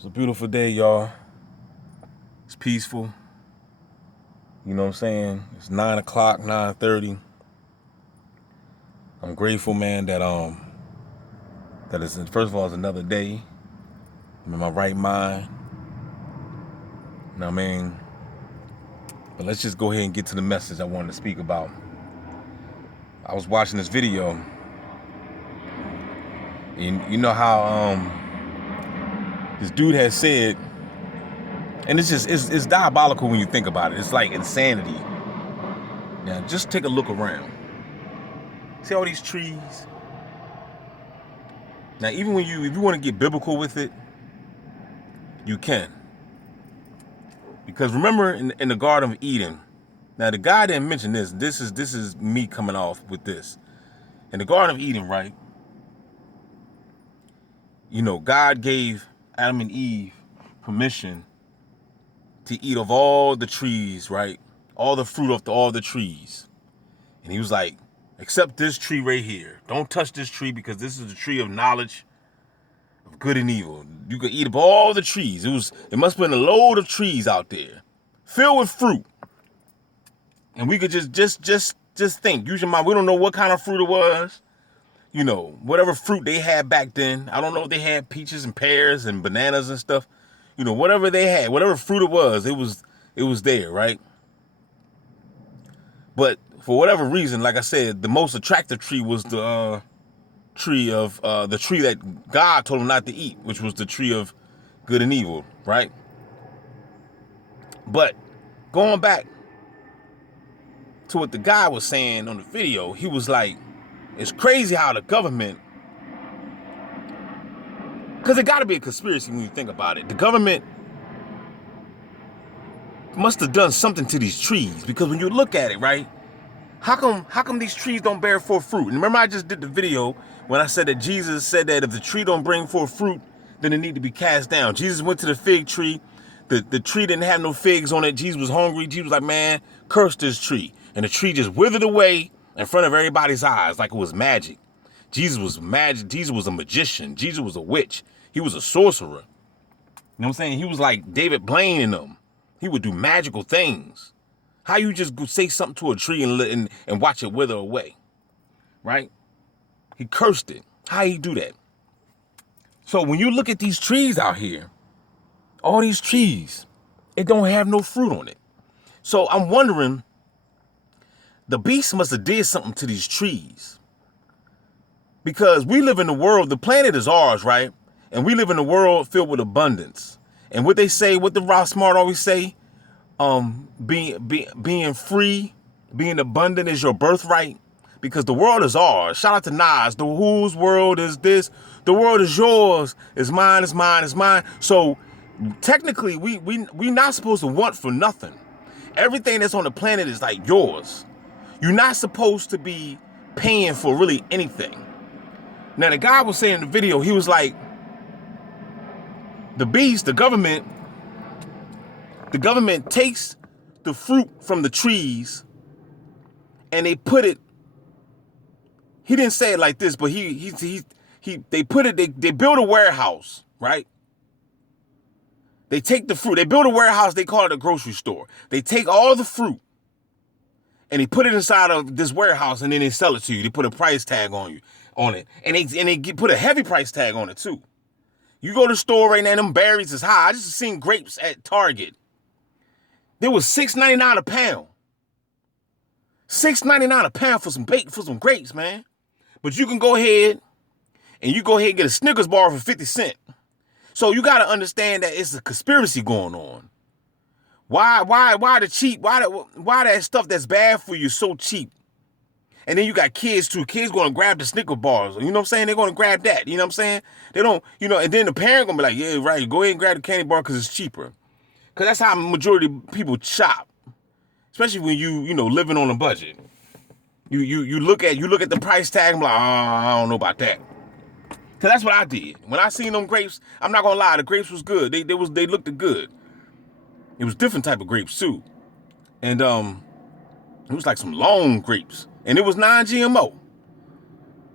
It's a beautiful day, y'all. It's peaceful. You know what I'm saying? It's 9 o'clock, 9:30. I'm grateful, man, that it's, first of all, it's another day. I'm in my right mind. You know what I mean? But let's just go ahead and get to the message I wanted to speak about. I was watching this video, and you know how this dude has said, and it's diabolical when you think about it. It's like insanity. Now just take a look around. See all these trees? Now, even if you want to get biblical with it, you can. Because remember in the Garden of Eden, now the guy didn't mention this. This is me coming off with this. In the Garden of Eden, right? You know, God gave Adam and Eve permission to eat of all the trees, right? All the fruit of all the trees. And he was like, except this tree right here. Don't touch this tree because this is the tree of knowledge of good and evil. You could eat of all the trees. It must have been a load of trees out there filled with fruit. And we could just think, use your mind. We don't know what kind of fruit it was. You know, whatever fruit they had back then. I don't know if they had peaches and pears and bananas and stuff. You know, whatever they had, whatever fruit it was there, right? But for whatever reason, like I said, the most attractive tree was the tree that God told him not to eat, which was the tree of good and evil, right? But going back to what the guy was saying on the video, he was like, it's crazy how the government, because it got to be a conspiracy when you think about it. The government must have done something to these trees, because when you look at it, right, how come these trees don't bear forth fruit? And remember I just did the video when I said that Jesus said that if the tree don't bring forth fruit, then it need to be cast down. Jesus went to the fig tree. The tree didn't have no figs on it. Jesus was hungry. Jesus was like, man, curse this tree. And the tree just withered away in front of everybody's eyes like it was magic. Jesus was magic. Jesus was a magician. Jesus was a witch. He was a sorcerer. You know what I'm saying? He was like David Blaine in them. He would do magical things. How you just go say something to a tree and watch it wither away, right? He cursed it. How he do that? So when you look at these trees out here, all these trees, it don't have no fruit on it. So I'm wondering, the beast must have did something to these trees. Because we live in the world, the planet is ours, right? And we live in a world filled with abundance. And what they say, what the Ross Smart always say, being free, being abundant is your birthright. Because the world is ours. Shout out to Nas. The whose world is this? The world is yours. It's mine, it's mine, it's mine. So technically, we not supposed to want for nothing. Everything that's on the planet is like yours. You're not supposed to be paying for really anything. Now, the guy was saying in the video, he was like, the beast, the government takes the fruit from the trees and they put it, he didn't say it like this, but they put it, they build a warehouse, right? They take the fruit, they build a warehouse, they call it a grocery store. They take all the fruit and they put it inside of this warehouse and then they sell it to you. They put a price tag on it. And they put a heavy price tag on it too. You go to the store right now, them berries is high. I just seen grapes at Target. There was $6.99 a pound. $6.99 a pound for some grapes, man. But you can go ahead and get a Snickers bar for 50 cents. So you got to understand that it's a conspiracy going on. Why that stuff that's bad for you is so cheap? And then you got kids too. Kids going to grab the Snickers bars. You know what I'm saying? They're going to grab that. You know what I'm saying? They don't, and then the parent going to be like, yeah, right, go ahead and grab the candy bar because it's cheaper. Because that's how majority of people shop. Especially when you living on a budget. You look at the price tag and be like, oh, I don't know about that. Because that's what I did. When I seen them grapes, I'm not going to lie, the grapes was good. They looked good. It was different type of grapes too. And it was like some long grapes. And it was non-GMO.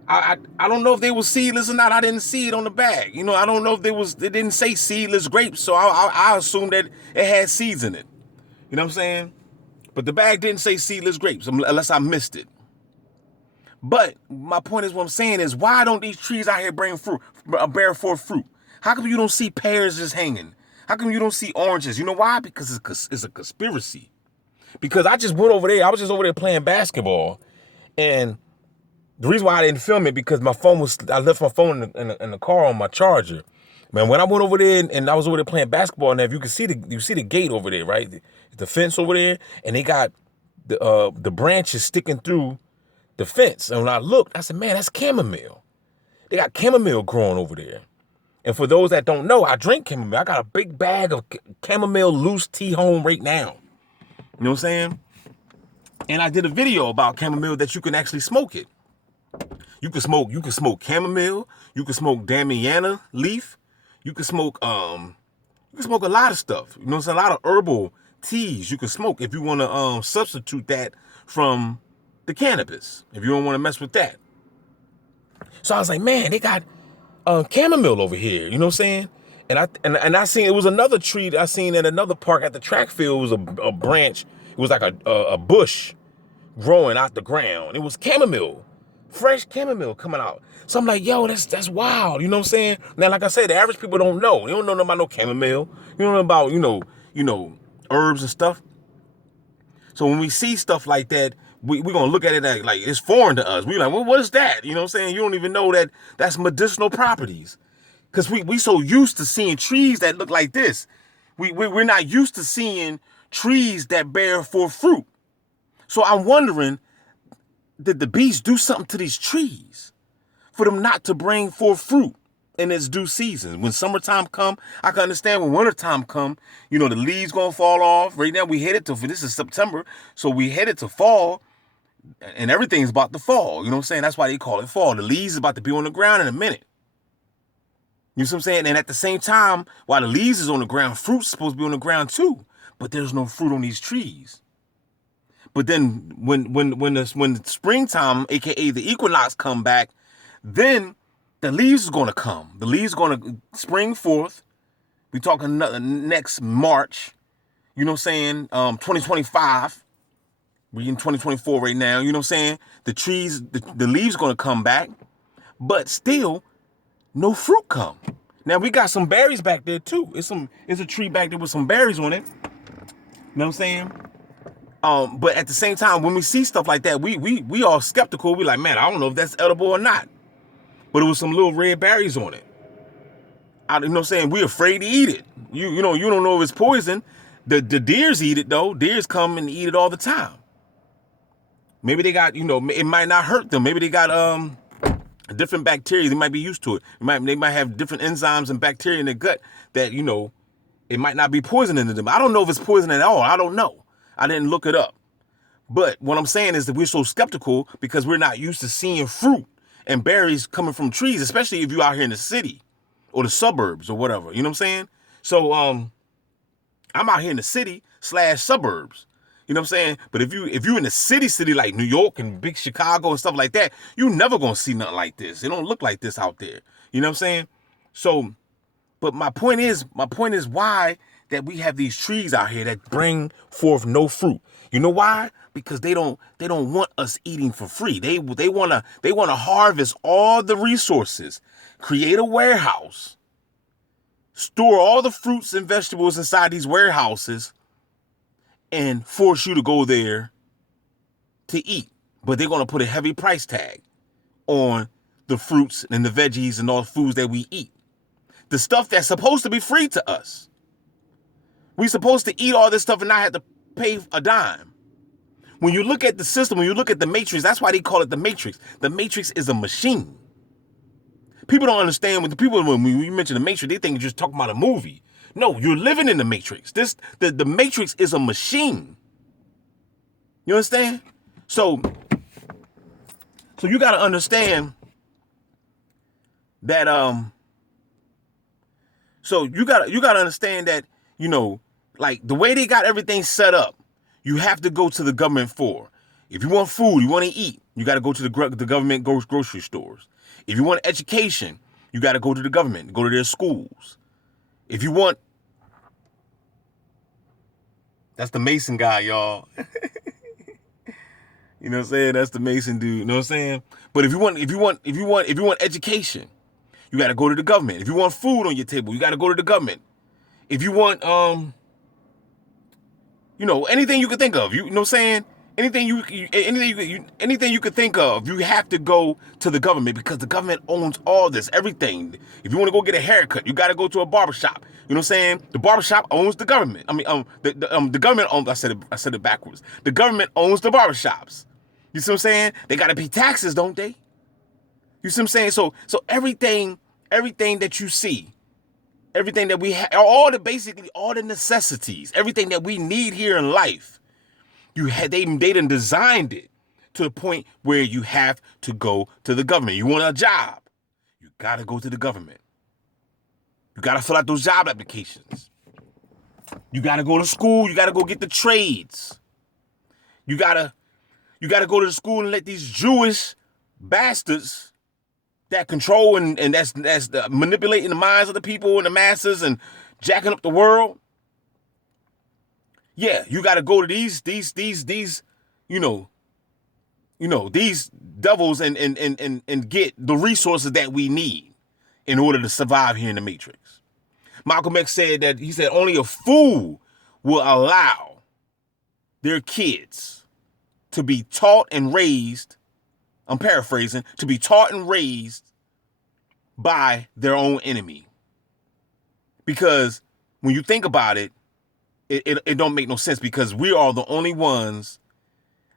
I don't know if they were seedless or not. I didn't see it on the bag. You know, I don't know if it didn't say seedless grapes, so I assumed that it had seeds in it. You know what I'm saying? But the bag didn't say seedless grapes unless I missed it. But my point is, what I'm saying is, why don't these trees out here bear forth fruit? How come you don't see pears just hanging? How come you don't see oranges? You know why? Because it's a conspiracy. Because I just went over there. I was just over there playing basketball, and the reason why I didn't film it because I left my phone in the car on my charger. Man, when I went over there and I was over there playing basketball, and if you see the gate over there, right? The fence over there, and they got the branches sticking through the fence. And when I looked, I said, man, that's chamomile. They got chamomile growing over there. And for those that don't know, I drink chamomile. I got a big bag of chamomile loose tea home right now. You know what I'm saying? And I did a video about chamomile that you can actually smoke it. You can smoke chamomile, you can smoke Damiana leaf, you can smoke a lot of stuff. You know, it's a lot of herbal teas you can smoke if you want to substitute that from the cannabis, if you don't want to mess with that. So I was like, man, they got chamomile over here, you know what I'm saying? And I seen, it was another tree that I seen at another park at the track field. It was a branch. It was like a bush growing out the ground. It was chamomile, fresh chamomile coming out. So I'm like, yo, that's wild. You know what I'm saying? Now, like I said, the average people don't know. They don't know about no chamomile. You don't know about, you know, herbs and stuff. So when we see stuff like that, we're going to look at it like it's foreign to us. We're like, well, what is that? You know what I'm saying? You don't even know that that's medicinal properties. Because we so used to seeing trees that look like this. We're not used to seeing trees that bear forth fruit. So I'm wondering, did the beast do something to these trees for them not to bring forth fruit in its due season? When summertime come, I can understand when wintertime come, you know, the leaves gonna fall off. Right now we headed to, this is September, so we headed to fall, and everything's about to fall. You know what I'm saying? That's why they call it fall. The leaves is about to be on the ground in a minute. You know what I'm saying? And at the same time, while the leaves is on the ground, fruit's supposed to be on the ground too. But there's no fruit on these trees. But then when the springtime, aka the equinox, come back, then the leaves is gonna come. The leaves are gonna spring forth. We talking next March. You know what I'm saying? 2025. We in 2024 right now. You know what I'm saying? The trees, the leaves gonna come back, but still, no fruit come. Now we got some berries back there too. It's a tree back there with some berries on it. You know what I'm saying? But at the same time, when we see stuff like that, we all skeptical. We like, man, I don't know if that's edible or not. But it was some little red berries on it. You know what I'm saying? We afraid to eat it. You know, you don't know if it's poison. The deers eat it though. Deers come and eat it all the time. Maybe they got, you know, it might not hurt them. Maybe they got different bacteria. They might be used to it. They might have different enzymes and bacteria in their gut that, you know, it might not be poisoning to them. I don't know if it's poison at all. I don't know. I didn't look it up. But what I'm saying is that we're so skeptical because we're not used to seeing fruit and berries coming from trees, especially if you're out here in the city or the suburbs or whatever. You know what I'm saying? So I'm out here in the city / suburbs. You know what I'm saying? But if you're in the city like New York and big Chicago and stuff like that, you never gonna see nothing like this. It don't look like this out there. You know what I'm saying? So, but my point is why that we have these trees out here that bring forth no fruit. You know why? Because they don't want us eating for free. They wanna harvest all the resources, create a warehouse, store all the fruits and vegetables inside these warehouses, and force you to go there to eat. But they're gonna put a heavy price tag on the fruits and the veggies and all the foods that we eat. The stuff that's supposed to be free to us. We're supposed to eat all this stuff and not have to pay a dime. When you look at the system, when you look at the Matrix, that's why they call it the Matrix. The Matrix is a machine. People don't understand when you mention the Matrix, they think you're just talking about a movie. No, you're living in the Matrix. The Matrix is a machine. You understand? So you gotta understand that so you gotta understand that, you know, like the way they got everything set up, you have to go to the government for. If you want food, you want to eat, You got to go to the government grocery stores. If you want education, you got to go to the government, go to their schools. If you want, that's the Mason guy, y'all. You know what I'm saying? That's the Mason dude. You know what I'm saying? But if you want education, you got to go to the government. If you want food on your table, you got to go to the government. If you want, anything you could think of, you know what I'm saying? Anything you could think of, you have to go to the government because the government owns all this, everything. If you want to go get a haircut, you got to go to a barbershop. You know what I'm saying? The barbershop owns the government. I mean, the government owns. I said it backwards. The government owns the barbershops. You see what I'm saying? They got to pay taxes, don't they? You see what I'm saying? So everything that you see, everything that we have, basically all the necessities, everything that we need here in life, they done designed it to the point where you have to go to the government. You want a job, you got to go to the government. You got to fill out those job applications. You got to go to school. You got to go get the trades. You got to go to the school and let these Jewish bastards that control and that's manipulating the minds of the people and the masses and jacking up the world. Yeah, you got to go to these these devils and get the resources that we need in order to survive here in the Matrix. Malcolm X said that, he said, only a fool will allow their kids to be taught and raised, I'm paraphrasing, to be taught and raised by their own enemy. Because when you think about it, it don't make no sense, because we are the only ones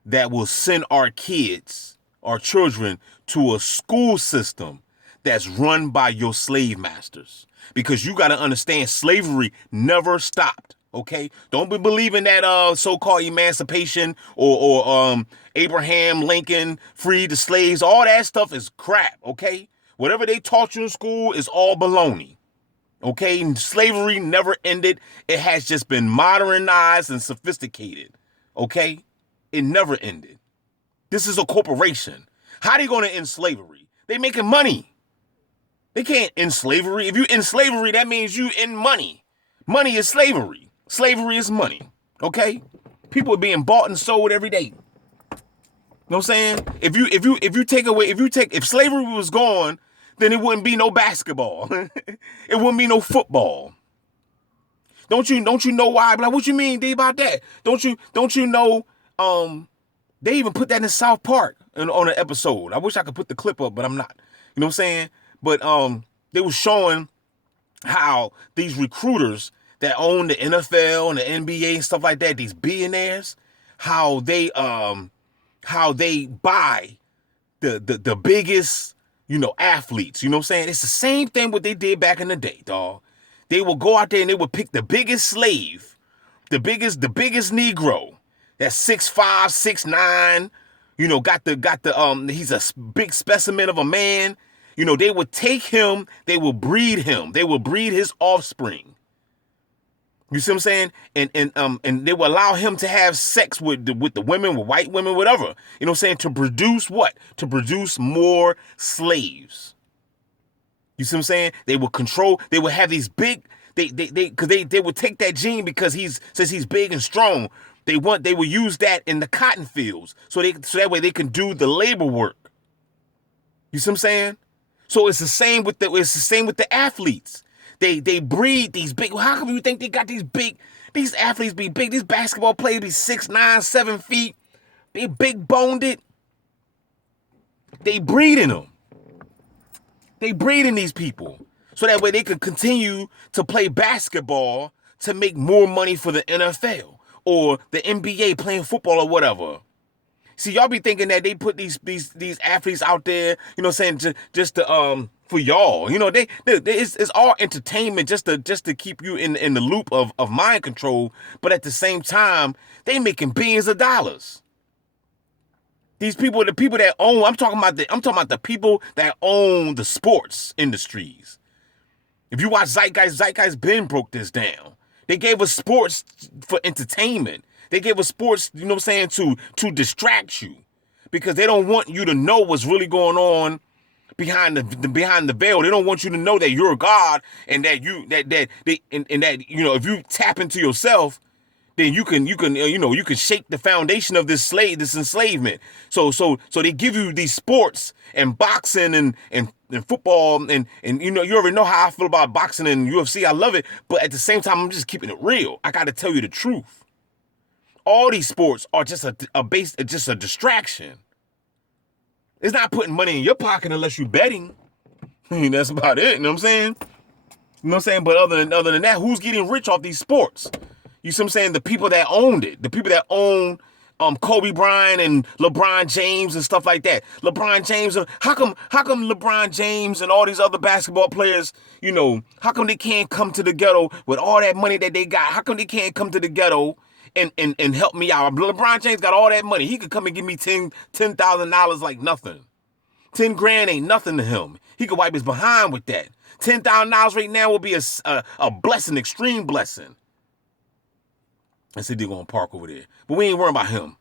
that will send our kids, our children, to a school system that's run by your slave masters. Because you got to understand, slavery never stopped. Okay, don't be believing that so-called emancipation or Abraham Lincoln freed the slaves. All that stuff is crap. Okay, whatever they taught you in school is all baloney. Okay, and slavery never ended. It has just been modernized and sophisticated. Okay, it never ended. This is a corporation. How are they going to end slavery? They making money. They can't end slavery. If you end slavery, that means you end money. Money is slavery. Slavery is money. Okay? People are being bought and sold every day. You know what I'm saying? If slavery was gone, then it wouldn't be no basketball. It wouldn't be no football. Don't you know why? But like, what you mean, D, about that? Don't you know they even put that in South Park on an episode. I wish I could put the clip up, but I'm not. You know what I'm saying? But they were showing how these recruiters that own the NFL and the NBA and stuff like that, these billionaires, how they buy the biggest, athletes. You know what I'm saying? It's the same thing what they did back in the day, dog. They will go out there and they would pick the biggest slave, the biggest Negro, that's 6'5", 6'9", got the he's a big specimen of a man. They would take him, they will breed him, they will breed his offspring. You see what I'm saying? And they will allow him to have sex with the women, with white women, whatever. You know what I'm saying? To produce what? To produce more slaves. You see what I'm saying? They will control, they will have these big, they would take that gene because since he's big and strong, they will use that in the cotton fields. So that way they can do the labor work. You see what I'm saying? So it's the same with the athletes. They breed these big. How come you think they got these athletes be big? These basketball players be 6'9", 7 feet. They big boned it. They breeding them. They breeding these people. So that way they can continue to play basketball to make more money for the NFL or the NBA playing football or whatever. See, y'all be thinking that they put these athletes out there, saying just to for y'all, it's all entertainment just to keep you in the loop of mind control. But at the same time, they making billions of dollars. These people, the people that own, I'm talking about the people that own the sports industries. If you watch Zeitgeist Ben broke this down. They gave us sports for entertainment. They gave us sports, to distract you. because they don't want you to know what's really going on behind the veil. They don't want you to know that you're God, and that if you tap into yourself, then you can shake the foundation of this enslavement. So they give you these sports and boxing and football and you already know how I feel about boxing and UFC. I love it, but at the same time, I'm just keeping it real. I got to tell you the truth. All these sports are just just a distraction. It's not putting money in your pocket unless you're betting. That's about it. You know what I'm saying? You know what I'm saying? But other than that, who's getting rich off these sports? You see what I'm saying? The people that owned it. The people that own Kobe Bryant and LeBron James and stuff like that. LeBron James, how come LeBron James and all these other basketball players, how come they can't come to the ghetto with all that money that they got? How come they can't come to the ghetto and help me out? LeBron James got all that money. He could come and give me $10,000 like nothing. 10 grand ain't nothing to him. He could wipe his behind with that. $10,000 right now will be a blessing, extreme blessing. I said they're going to park over there. But we ain't worrying about him. You know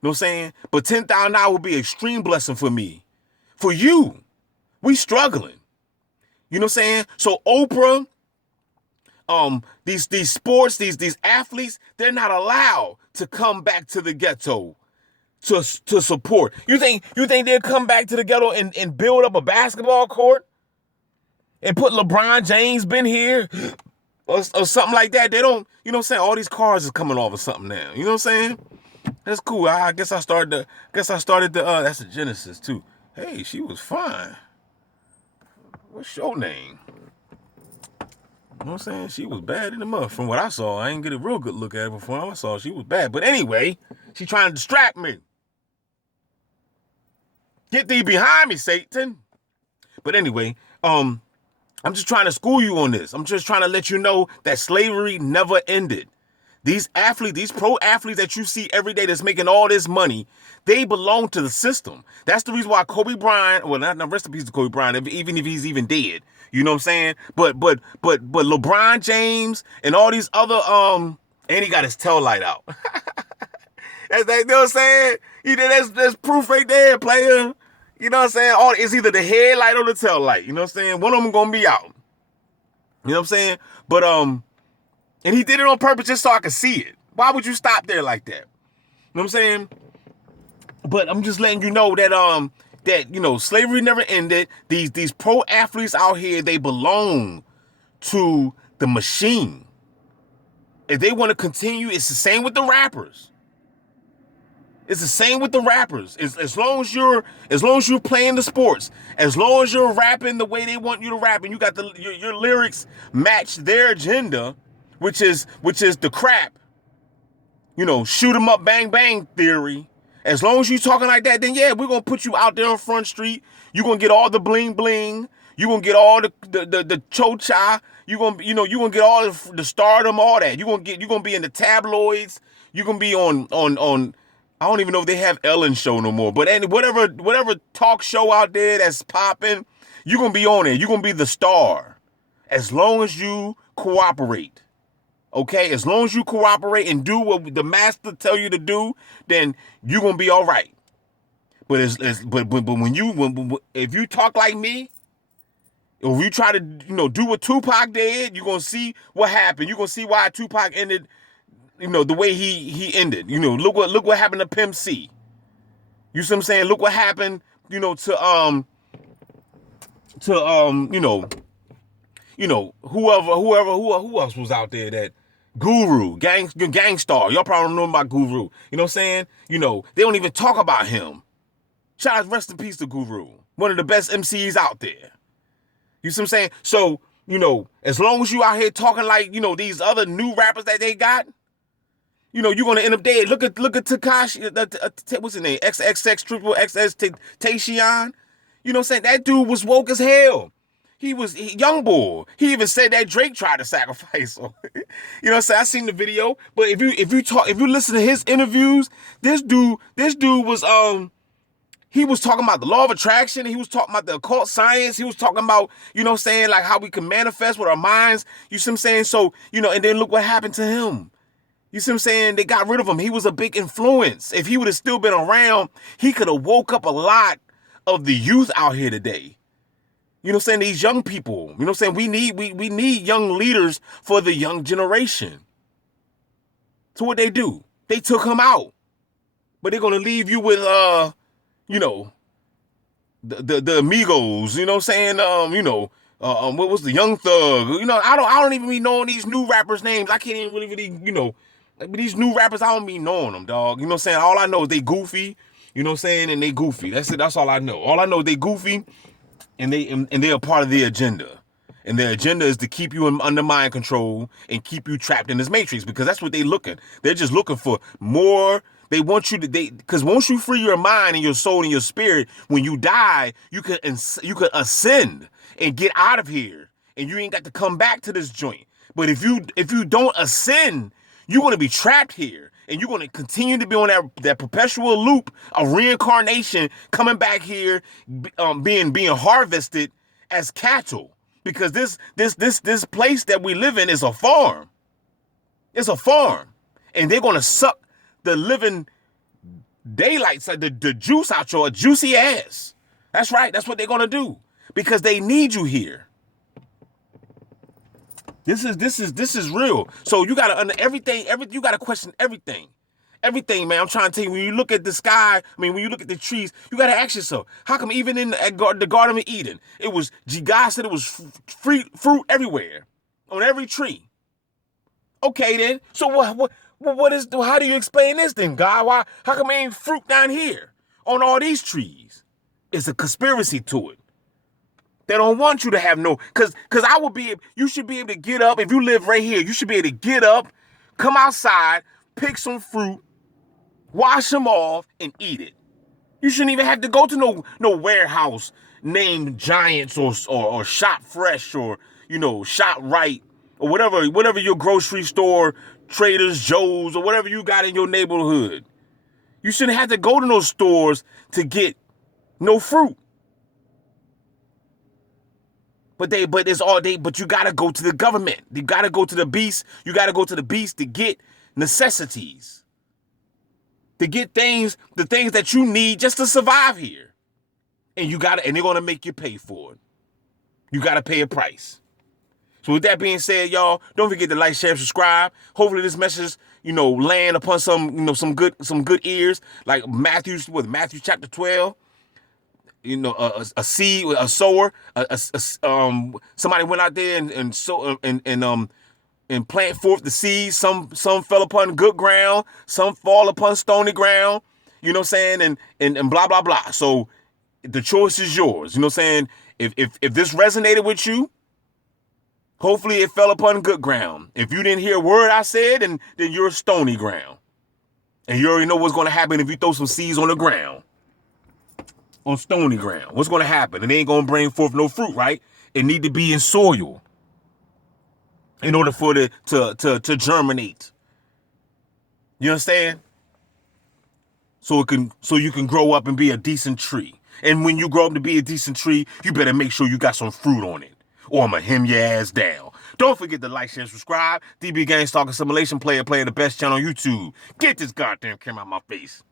what I'm saying? But $10,000 would be an extreme blessing for me. For you. We struggling. You know what I'm saying? So Oprah, these sports, these athletes, they're not allowed to come back to the ghetto to support. You think they'll come back to the ghetto and build up a basketball court and put LeBron James been here or something like that? They don't, you know what I'm saying? All these cars is coming off or something now. You know what I'm saying? That's cool. I guess I started the that's a Genesis too. Hey, she was fine. What's your name? You know what I'm saying? She was bad in the mud. From what I saw, I didn't get a real good look at her before I saw she was bad. But anyway, she trying to distract me. Get thee behind me, Satan. But anyway, I'm just trying to school you on this. I'm just trying to let you know that slavery never ended. These athletes, these pro athletes that you see every day that's making all this money, they belong to the system. That's the reason why Kobe Bryant, well, not rest in peace to Kobe Bryant, even if he's even dead. You know what I'm saying? But LeBron James and all these other, and he got his tail light out. You know what I'm saying? That's proof right there, player. You know what I'm saying? It's either the headlight or the tail light. You know what I'm saying? One of them gonna be out. You know what I'm saying? But and he did it on purpose just so I could see it. Why would you stop there like that? You know what I'm saying? But I'm just letting you know that slavery never ended. These pro athletes out here, they belong to the machine. If they want to continue, it's the same with the rappers. It's the same with the rappers. As long as you're playing the sports, as long as you're rapping the way they want you to rap, and you got your lyrics match their agenda, which is the crap, shoot 'em up, bang bang theory. As long as you talking like that, then yeah, we're gonna put you out there on Front Street. You're gonna get all the bling bling. You're gonna get all the cho-cha. You're gonna get all the stardom, all that. You're gonna be in the tabloids. You're gonna be on I don't even know if they have Ellen show no more, but whatever talk show out there that's popping, you're going to be on it. You're going to be the star as long as you cooperate. Okay? As long as you cooperate and do what the master tell you to do, then you're going to be all right. But if you talk like me, or if you try to, do what Tupac did, you're going to see what happened. You're going to see why Tupac ended the way he ended. Look what happened to Pimp C. You see what I'm saying? Look what happened, to who else was out there, that Guru, Gangstar. Y'all probably don't know about Guru. You know what I'm saying? They don't even talk about him. Shout out, rest in peace to Guru. One of the best MCs out there. You see what I'm saying? So, as long as you out here talking like, these other new rappers that they got, you're going to end up dead. Look at Tekashi, what's his name? XXX Triple XS Tayshion. You know what I'm saying? That dude was woke as hell. He was young boy. He even said that Drake tried to sacrifice him. You know what I'm saying? I seen the video. But if you listen to his interviews, this dude was he was talking about the law of attraction. He was talking about the occult science. He was talking about, like how we can manifest with our minds. You see what I'm saying? So, and then look what happened to him. You see what I'm saying? They got rid of him. He was a big influence. If he would have still been around, he could have woke up a lot of the youth out here today. You know what I'm saying? These young people. You know what I'm saying? We need young leaders for the young generation. So what they do? They took him out. But they're gonna leave you with you know, the amigos, you know what I'm saying? What was the Young Thug? You know, I don't even be knowing these new rappers' names. I can't even really, you know, like, these new rappers, I don't be knowing them, dog. You know what I'm saying? All I know is they goofy, you know what I'm saying? And they goofy. That's it. That's all I know. All I know is they goofy and they're a part of the agenda. And their agenda is to keep you under mind control and keep you trapped in this matrix, because that's what they looking. They're just looking for more. They want you to, because once you free your mind and your soul and your spirit, when you die, you could ascend and get out of here, and you ain't got to come back to this joint. But if you don't ascend, you're going to be trapped here, and you're going to continue to be on that perpetual loop of reincarnation, coming back here, being harvested as cattle. Because this place that we live in is a farm. It's a farm. And they're going to suck the living daylights, like the juice out your juicy ass. That's right. That's what they're going to do. Because they need you here. This is real. So you got to you got to question everything. Everything, man. I'm trying to tell you, when you look at the sky, when you look at the trees, you got to ask yourself, how come even in the Garden of Eden, God said it was fruit everywhere, on every tree. Okay, then. So how do you explain this then, God? How come there ain't fruit down here on all these trees? It's a conspiracy to it. They don't want you to have because you should be able to get up. If you live right here, you should be able to get up, come outside, pick some fruit, wash them off, and eat it. You shouldn't even have to go to no warehouse named Giants or Shop Fresh or, Shop Right or whatever your grocery store, Trader Joe's or whatever you got in your neighborhood. You shouldn't have to go to those stores to get no fruit. But you gotta go to the government. You gotta go to the beast. You gotta go to the beast to get necessities. To get the things that you need just to survive here. And they're gonna make you pay for it. You gotta pay a price. So with that being said, y'all, don't forget to like, share, and subscribe. Hopefully this message, land upon some good ears, like Matthew chapter 12. A seed, a sower, somebody went out there and sow and plant forth the seeds. Some fell upon good ground, some fall upon stony ground. You know what I'm saying? And blah blah blah. So the choice is yours. You know what I'm saying? If this resonated with you, hopefully it fell upon good ground. If you didn't hear a word I said, then you're stony ground, and you already know what's going to happen if you throw some seeds on the ground. On stony ground, what's going to happen? It ain't going to bring forth no fruit, right? It need to be in soil in order for it to germinate. You understand? So you can grow up and be a decent tree. And when you grow up to be a decent tree, you better make sure you got some fruit on it, or I'ma hem your ass down. Don't forget to like, share, and subscribe. DB Gang Stalk Assimilation Player the best channel on YouTube. Get this goddamn camera out of my face.